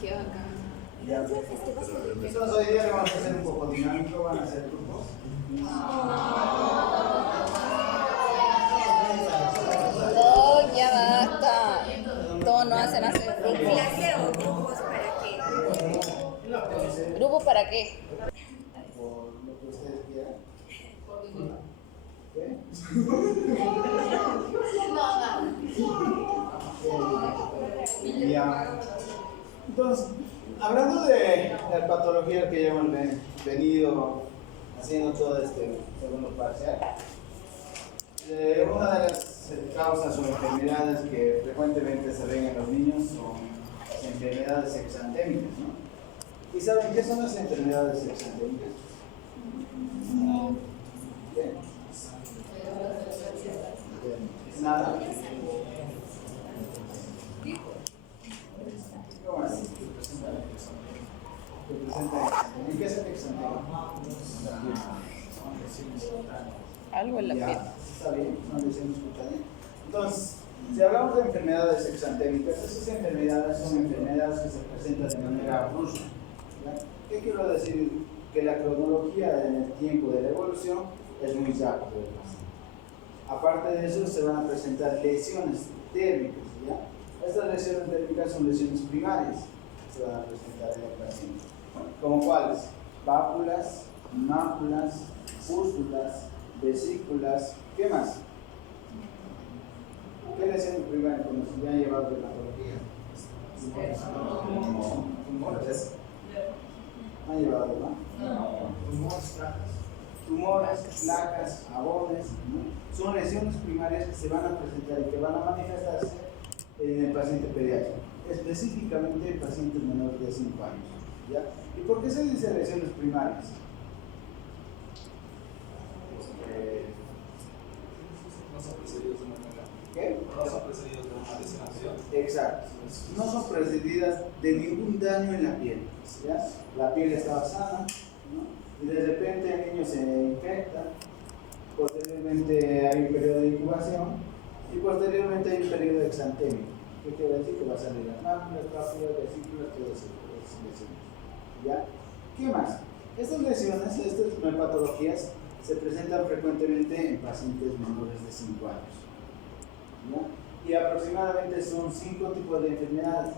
Qué bacán. Ya. Entonces hoy día le vamos a hacer un poco dinámico, van a ser grupos. Oh, ya basta. Todos no hacen hacer ¿En grupos. clase o grupos para qué? ¿Grupo para qué? Por lo que ustedes quieran. ¿Qué? Ya. Entonces, hablando de la patología que ya hemos venido haciendo todo este segundo parcial, una de las causas o enfermedades que frecuentemente se ven en los niños son las enfermedades exantémicas, ¿no? ¿Y saben qué son las enfermedades exantémicas? ¿Qué? Nada. ¿Cómo es? ¿En qué es el exantémico? Algo en la Ya, piel. está bien, no lesiones cutáneas. Entonces, si hablamos de enfermedades exantémicas, esas enfermedades son enfermedades que se presentan de manera brusca. ¿Ya? ¿Qué quiero decir? Que la cronología en el tiempo de la evolución es muy rápida. Aparte de eso, se van a presentar lesiones térmicas. ¿Ya? Estas lesiones térmicas son lesiones primarias que se van a presentar en el paciente. ¿Como cuáles? Pápulas, máculas, pústulas, vesículas, ¿qué más? ¿Qué lesiones primarias cuando se han llevado de patología? Tumores. ¿Han llevado, no? Tumores, placas, jabones, ¿no? Son lesiones primarias que se van a presentar y que van a manifestarse en el paciente pediátrico, específicamente en pacientes menores de 5 años. ¿Ya? ¿Y por qué se dice lesiones primarias? No son precedidos de una enfermedad. ¿Qué? No son precedidos de una lesionación. Exacto. No son precedidas de ningún daño en la piel. ¿Ya? La piel estaba sana, ¿no? Y de repente el niño se infecta, posteriormente hay un periodo de incubación y posteriormente hay un periodo exantémico. ¿Qué quiere decir? Que va a salir las máculas, pápulas, vesículas, todas esas lesiones. ¿Ya? ¿Qué más? Estas lesiones, estas patologías, se presentan frecuentemente en pacientes menores de 5 años. ¿Ya? Y aproximadamente son 5 tipos de enfermedades.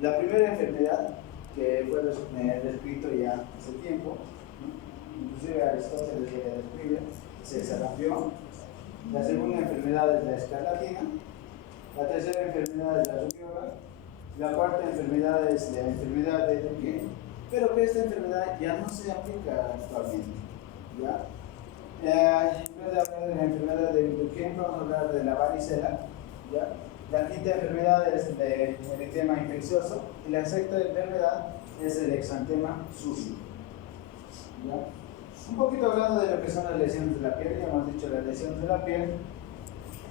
La primera enfermedad, que fue descrito ya hace tiempo, ¿no? Inclusive Aristóteles ya describe, es el sarampión. La segunda enfermedad es la escarlatina. La tercera enfermedad es la rubiola. La cuarta enfermedad es la enfermedad de Duquesne, pero que esta enfermedad ya no se aplica actualmente. ¿Ya? En vez de hablar de la enfermedad de Duquesne, vamos a hablar de la varicela. ¿Ya? La quinta enfermedad es el eritema infeccioso y la sexta enfermedad es el exantema sucio. ¿Ya? Un poquito hablando de lo que son las lesiones de la piel, ya hemos dicho las lesiones de la piel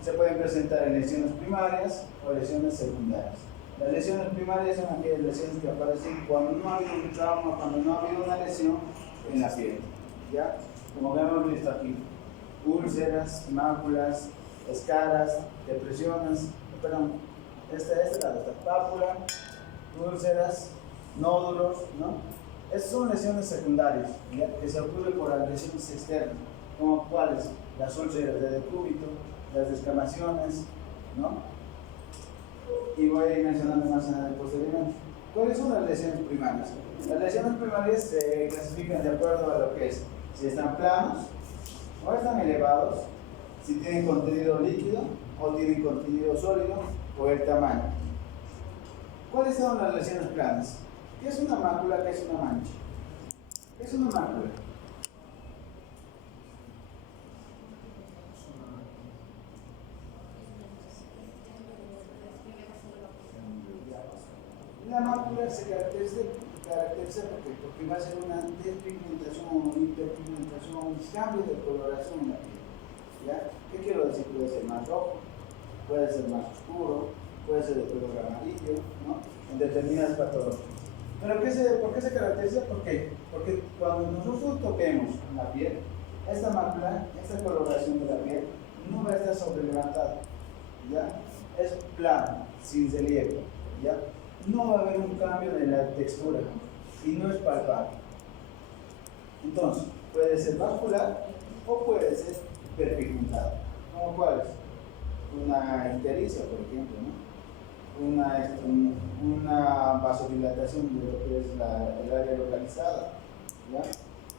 se pueden presentar en lesiones primarias o lesiones secundarias. Las lesiones primarias son aquellas lesiones que aparecen cuando no ha habido un trauma, cuando no ha habido una lesión en la piel. ¿Ya? Como hemos visto aquí, úlceras, máculas, escaras, depresiones, esta pápula, úlceras, nódulos, ¿no? Estas son lesiones secundarias, ¿ya? Que se ocurren por las lesiones externas, como cuáles, las úlceras de decúbito, las descamaciones, ¿no? Y voy a ir mencionando más posteriormente. ¿Cuáles son las lesiones primarias? Las lesiones primarias se clasifican de acuerdo a lo que es, si están planos o están elevados, si tienen contenido líquido o tienen contenido sólido o el tamaño. ¿Cuáles son las lesiones planas? ¿Qué es una mácula? ¿Qué es una mancha? ¿Qué es una mácula? La mácula se caracteriza porque va a ser una despigmentación, hiperpigmentación, un cambio de coloración en la piel. ¿Ya? ¿Qué quiero decir? Puede ser más rojo, puede ser más oscuro, puede ser de color amarillo, ¿no? En determinadas patologías. ¿Pero por qué se caracteriza? Porque cuando nosotros toquemos la piel, esta mácula, esta coloración de la piel, no va a estar sobrelevantada, ¿ya? Es plano, sin relieve, ¿ya? no va a haber un cambio en la textura y no es palpable. Entonces, puede ser vascular o puede ser perfigmentado. ¿Cómo cuáles? Una ictericia, por ejemplo, ¿no? Una vasodilatación de lo que es el área localizada. ¿Ya?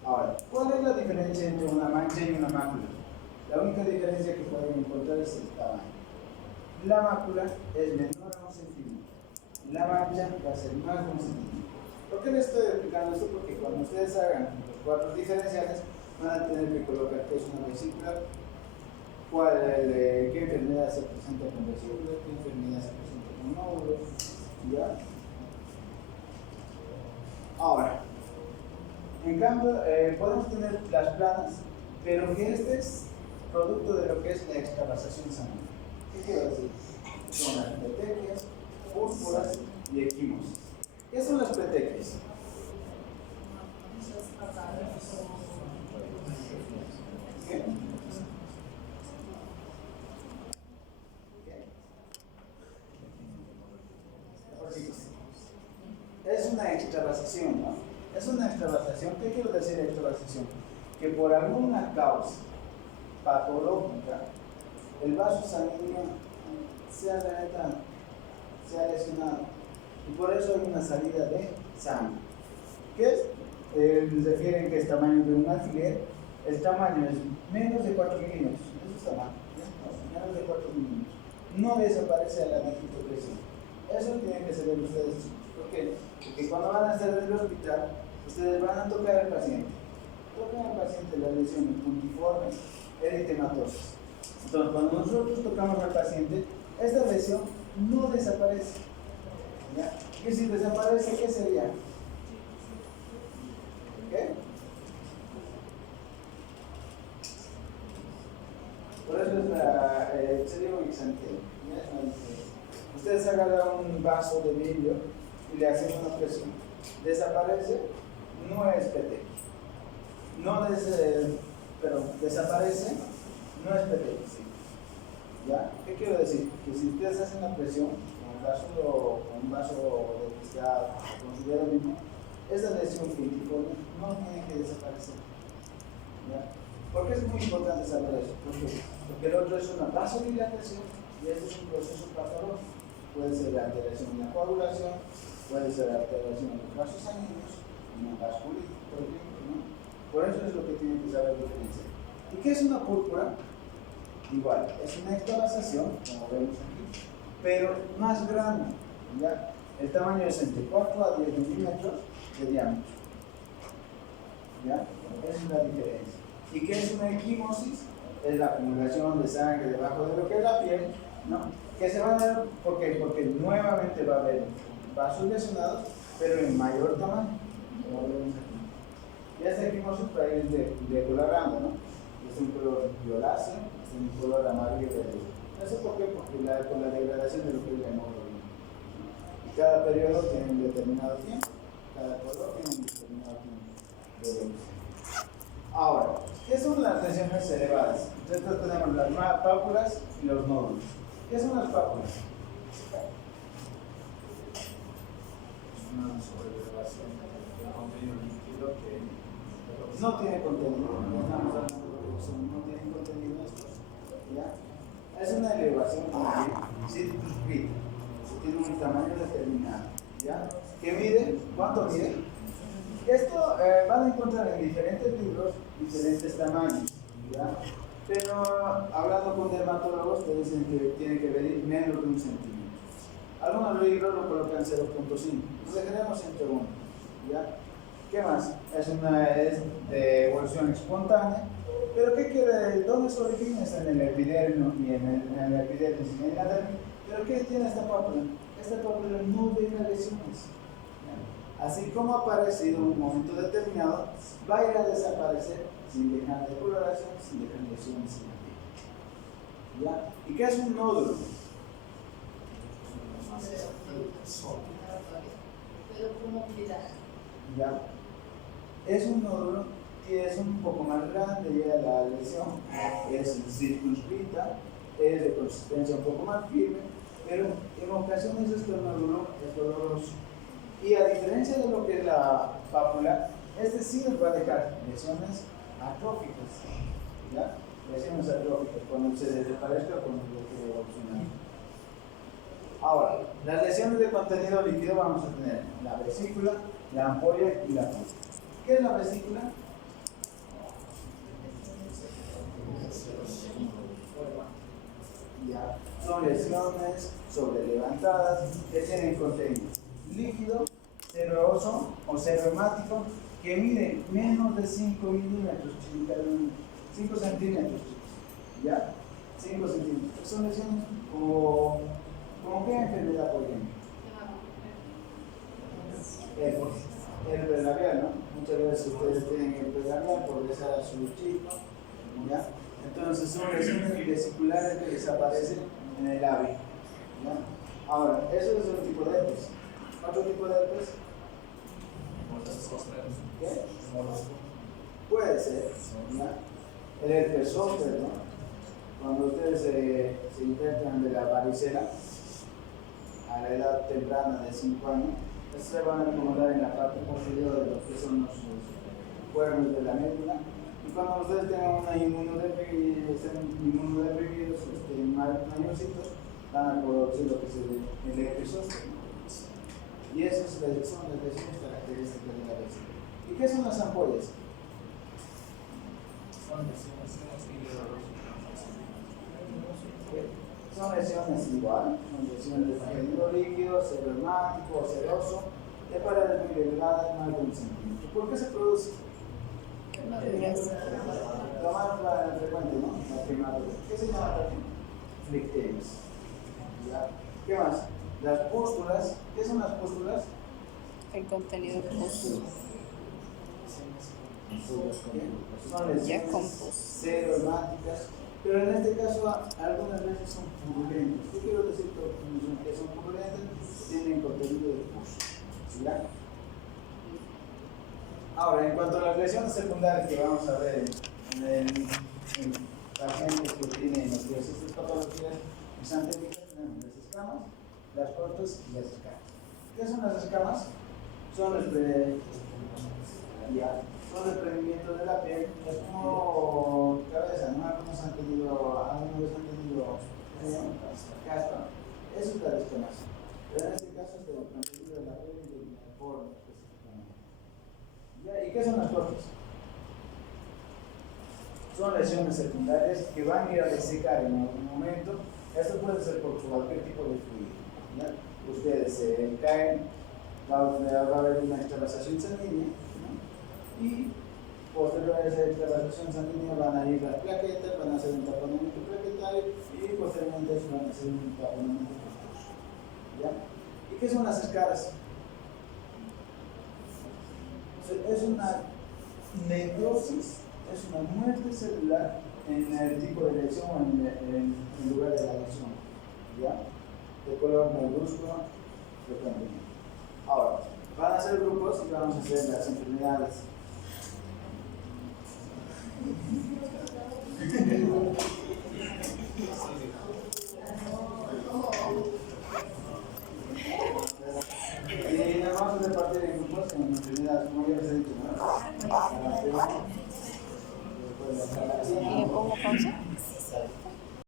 Ahora, ¿cuál es la diferencia entre una mancha y una mácula? La única diferencia que pueden encontrar es el tamaño. La mácula es menor a 1 centímetro. La mancha va a ser más de 1 centímetro. ¿Por qué les estoy explicando esto? Porque cuando ustedes hagan los cuadros diferenciales, van a tener que colocar qué es una vesícula, qué enfermedad se presenta con vesícula, qué enfermedad se presenta con nódulos, ¿ya? Ahora, en cambio, podemos tener las planas, pero que este es producto de lo que es la extravasación sanguínea. ¿Qué quiero decir? Son las petequias, púrpuras y equimosis. ¿Qué son las petequias? ¿Qué? Es una extravasación, ¿no? Es una extravasación. ¿Qué quiero decir extravasación? Que por alguna causa patológica el vaso sanguíneo se ha reventado, se ha lesionado y por eso hay una salida de sangre. ¿Qué es? Refieren que es tamaño de un alfiler. El tamaño es menos de 4 milímetros. Eso es tamaño, ¿no? Menos de 4 milímetros. No desaparece a la digitopresión. Eso tienen que saber ustedes. ¿Por qué? Porque cuando van a estar en el hospital, ustedes van a tocar al paciente. Tocan al paciente las lesiones puntiformes, eritematosas. Entonces, cuando nosotros tocamos al paciente, esta lesión no desaparece. ¿Ya? Y si desaparece, ¿qué sería? ¿Qué? Por eso sería un exantema. Ustedes agarran un vaso de vidrio y le hacen una presión. Desaparece, no es petequia. Desaparece, no es petequia. ¿Ya? ¿Qué quiero decir? Que si ustedes hacen la presión con un vaso de cristal, con su dedo mismo, esa lesión puntiforme no tiene que desaparecer. ¿Ya? ¿Por qué es muy importante saber eso? Porque el otro es una vasodilatación y este es un proceso patológico. Puede ser alteración en la coagulación, puede ser alteración en los vasos sanguíneos, en la vasculitis, por ejemplo, ¿no? Por eso es lo que tienen que saber diferenciar. ¿Y qué es una púrpura? Igual, es una extravasación, como vemos aquí, pero más grande. ¿Ya? El tamaño es entre 4 a 10 milímetros de diámetro. ¿Ya? Esa es la diferencia. ¿Y qué es una equimosis? Es la acumulación de sangre debajo de lo que es la piel, ¿no? Que se van a dar, ¿por qué? Porque nuevamente va a haber vasos lesionados, pero en mayor tamaño, como vemos aquí. Y esta equimosis para ir de color grande, ¿no? Es un color violáceo, es un color amarillo verde. ¿Eso por qué? Porque con la degradación de lo que es la hemoglobina. Y cada periodo tiene un determinado tiempo, cada color tiene un determinado tiempo de evolución. Ahora, ¿qué son las lesiones elevadas? Entonces tenemos las pápulas y los nódulos. ¿Qué son las pápulas? Una sobrelevación del contenido líquido que no tiene contenido. Estamos hablando de que no tienen contenido estos. ¿Ya? Es una elevación circunscrita. Tiene un tamaño determinado. ¿Ya? ¿Qué mide? ¿Cuánto mide? Esto van a encontrar en diferentes libros diferentes tamaños, ¿ya? Pero hablando con dermatólogos te dicen que tiene que medir menos de 1 centímetro. Algunos libros lo colocan 0.5, lo dejaremos entre 1, ¿ya? ¿Qué más? Es de evolución espontánea, pero ¿qué quiere? ¿Dónde se origina? Está en el epidermo y en el epidermis y en la dermis. ¿Pero qué tiene esta pápula? Esta pápula no deja lesiones. Así como ha aparecido en un momento determinado, va a ir a desaparecer sin dejar decoloración, sin dejar lesiones en la piel. ¿Ya? ¿Y qué es un nódulo? Pero con movilidad. ¿Ya? Es un nódulo que es un poco más grande, ya la lesión es circunscrita, es de consistencia un poco más firme, pero en ocasiones este nódulo es doloroso. Y a diferencia de lo que es la pápula, este sí nos va a dejar lesiones atróficas, ¿ya? Lesiones atróficas, cuando se desaparezca, cuando deje de evolucionar. Ahora, las lesiones de contenido líquido vamos a tener la vesícula, la ampolla y la punta. ¿Qué es la vesícula? Ya, son lesiones sobrelevantadas que tienen contenido líquido, seroso o serohemático que miden menos de 5 milímetros, 5 centímetros, ¿ya? 5 centímetros. Son lesiones como qué enfermedad, por ejemplo. El prelabial, ¿no? Muchas veces ustedes tienen el prelabial por besar a su chico, ¿ya? Entonces son lesiones vesiculares que desaparecen en el labio, ¿ya? Ahora, eso es un tipo de herpes. ¿Otro tipo de herpes? ¿Qué? Puede ser, ¿ya? El herpes zóster, ¿no? Cuando ustedes se infectan de la varicela a la edad temprana de 5 años, estos se van a acomodar en la parte posterior de lo que son los cuernos de la médula. Y cuando ustedes tengan una inmunodeprimidos, mayorcitos, van a producir lo que es el herpes zóster. Y esas son las lesiones características de la vesícula. ¿Y qué son las ampollas? Son lesiones igual, son lesiones de contenido líquido, serohemático o seroso, de paredes muy delgadas, más de 1 centímetro. ¿Por qué se produce? Lo más frecuente, ¿no? La quemadura. ¿Qué se llama también? Flicterias. ¿Qué más? Las pústulas. ¿Qué son las pústulas? El contenido pus. Son lesiones serohemáticas, pero en este caso algunas veces son purulentas. ¿Qué quiero decir que son purulentas? Tienen contenido de pus. ¿Ya? Ahora, en cuanto a las lesiones secundarias que vamos a ver en pacientes que tienen estas patologías exantéricas, tenemos las escamas, las cortas y las escamas. ¿Qué son las escamas? Son desprendimientos de la piel, es como cabeza, ¿no? Algunos han tenido caspa. Eso es la descamación. Pero en este caso es del contenido de la piel y del poro específicamente. ¿Y qué son las cortas? Son lesiones secundarias que van a ir a desecar en algún momento. Esto puede ser por cualquier tipo de fluido, ¿ya? Ustedes caen, va a haber una extravasación sanguínea, ¿no? Y posterior a esa extravasación sanguínea van a ir las plaquetas, van a hacer un taponamiento plaquetario y posteriormente van a hacer un taponamiento costoso, ¿ya? ¿Y qué son las escaras? Es una necrosis, es una muerte celular en el tipo de lesión o en el lugar de la lesión, ¿ya? De color negruzco frecuentemente. Ahora, van a ser grupos y vamos a hacer las enfermedades